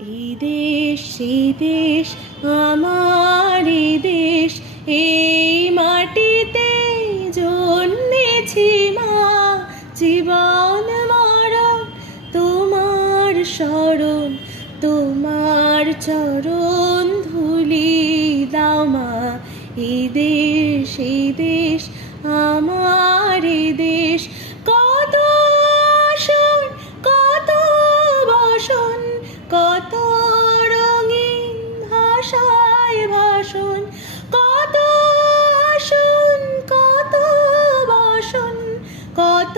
এই দেশ সেই দেশ আমার এই দেশ, এই মাটিতে জন্মেছি মা। জীবন মরণ তোমার শরণ, তোমার চরণ ধুলি দাও মা। এই দেশ এই দেশ আমার এই দেশ, কত আসন কত বসন, কত রঙিন ভাষায় ভাষণ। কত আসন কত বসন, কত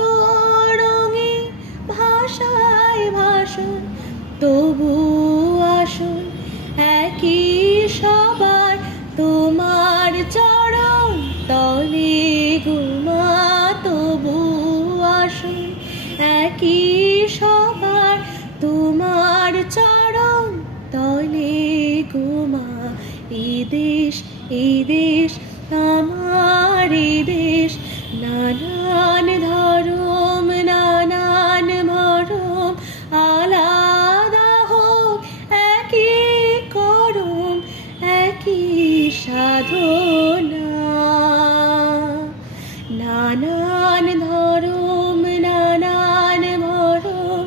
রঙিন ভাষায় ভাষণ। তবু আসন একই সবার, তোমার চরণ তলে গো মা। তবু আসন একই সবার, তোমার চরণ তলে গো মা। এই দেশ এই দেশ আমার এই দেশ, নানান ধরম নানান ভরম, আলাদা হোক একই করম, একই সাধনা। নানান ধরম নানান ভরম,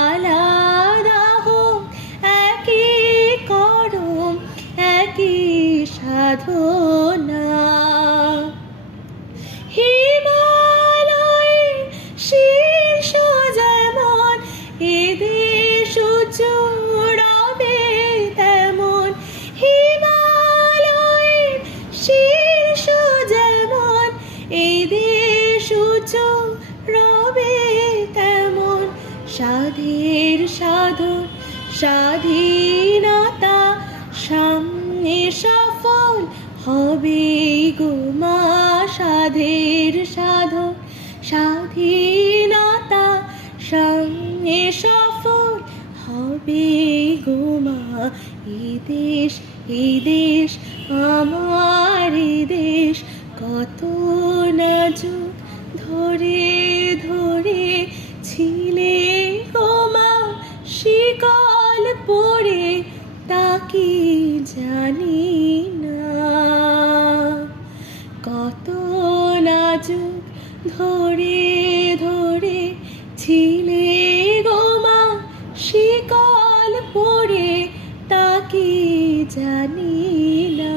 আলাদা হোক একই করম, একই সাধনা। হিমালয়ের শীর্ষ যেমন, এদেশ উঁচু রবে তেমন। হিমালয়ের শীর্ষ যেমন, এদেশ উঁচু রবে তেমন। সাধের সাধন স্বাধীনতা, সামনে সফল হবে গো মা। সাধের সাধন স্বাধীনতা, সামনে সফল হবে গো মা। এই দেশ এই দেশ আমার এই দেশ, কত নাজুক ধরে ধরে ছিলে গো মা। শিকল পড়ে তা কি জানি না, কত নাজুক ধরে ধরে ছিলে গো মা। শিকল পড়ে তা কি জানি না।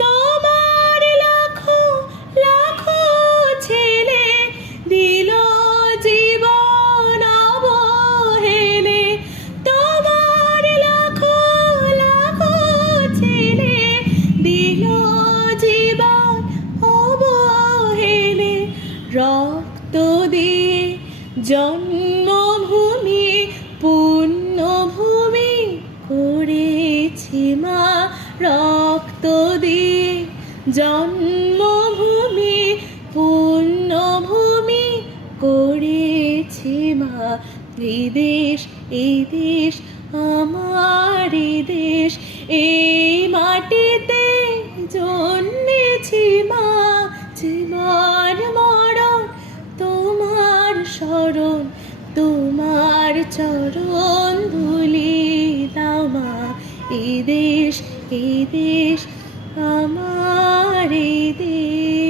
তোমার লাখো লাখো ছেলে দিল জীবন অবহেলে। তোমার লাখো লাখো ছেলে দিল জীবন অবহেলে। রক্ত দিয়ে জন্মভূমি পুণ্যভূমি করেছি মা। রক্ত দিয়ে জন্মভূমি পুণ্যভূমি করেছি মা। এই দেশ এই দেশ আমার এই দেশ, এই মাটিতে জন্মেছি মা। জীবন মরণ তোমার শরণ, তোমার চরণ ধুলি দাও মা। এই দেশ আমার এই দেশ।